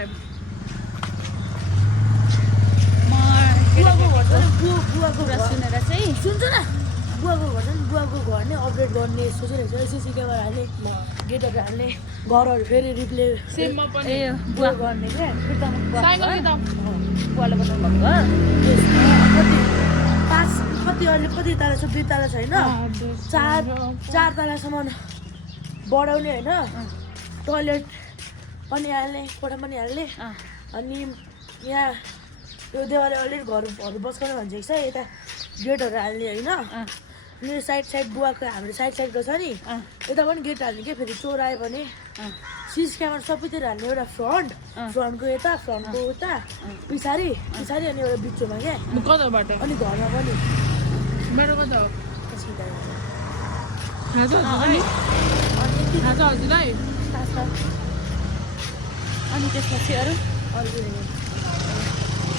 भाइ बुवाको घर सुनेर चाहिँ सुन्छ न बुवाको घर चाहिँ बुवाको घर नै अपडेट गर्ने सोचिरहेको छ सिसी क्यामेरा हाल्ने गेटहरू हाल्ने घरहरू फेरि रिप्ले बुवा गर्ने क्या बुवाले बनाउनु भएको कति अहिले कति तला छ 2 तला छैन 4 तलासम्म बढाउने होइन टोइलेट पनि हाल्ने कोठा पनि हाल्ने अनि यहाँ यो देवालले अलिक घरहरू बस्काउनु भनिसकेको छ यता गेटहरू हाल्ने होइन अनि साइड बुवाको हाम्रो साइडको छ नि यता पनि गेट हाल्ने क्या फेरि चोर आयो भने सिसी क्यामेरा सबैतिर हाल्ने एउटा फ्रन्टको यता फ्रन्टको उता पछाडि अनि एउटा बिचमा क्या अनि घरमा पनि अनि त्यसपछि अरू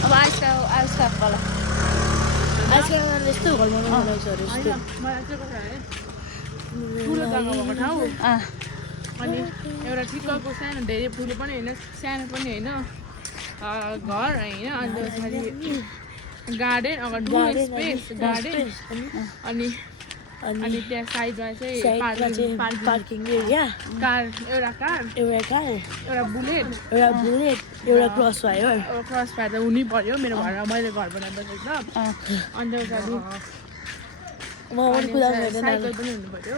अब आइसका होला आइसका यस्तो घरमा बनाउँछ अरे अनि एउटा ठिक्कको सानो धेरै ठुलो पनि होइन सानो पनि होइन घर होइन अन्त पछाडि गार्डन अगाडि स्पेस गार्डन अनि त्यहाँ साइडमा चाहिँ पार्किङ एरिया एउटा बुलेट एउटा क्रस फायर त हुनै पर्यो मेरो घरमा मैले घर बनाएर बसेको छ अन्त साइकल पनि हुनु पर्यो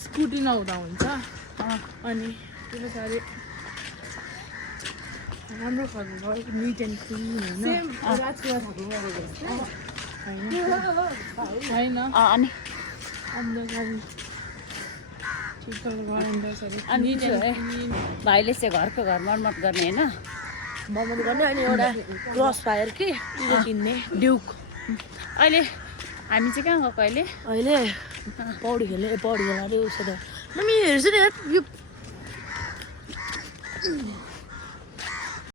स्कुटी नहुँदा हुन्छ अनि त्यो पछाडि राम्रो खालको भयो निट एन्ड क्लिन होइन अनि भाइले चाहिँ घरको घर मर्मत गर्ने होइन मर्मत गर्ने अनि एउटा क्रस फायर के किन्ने ड्युक अहिले हामी चाहिँ कहाँ गएको अहिले पौडी खेल्ने पौडी खेल्न अरे उसो त मम्मी हेर्छु नि यो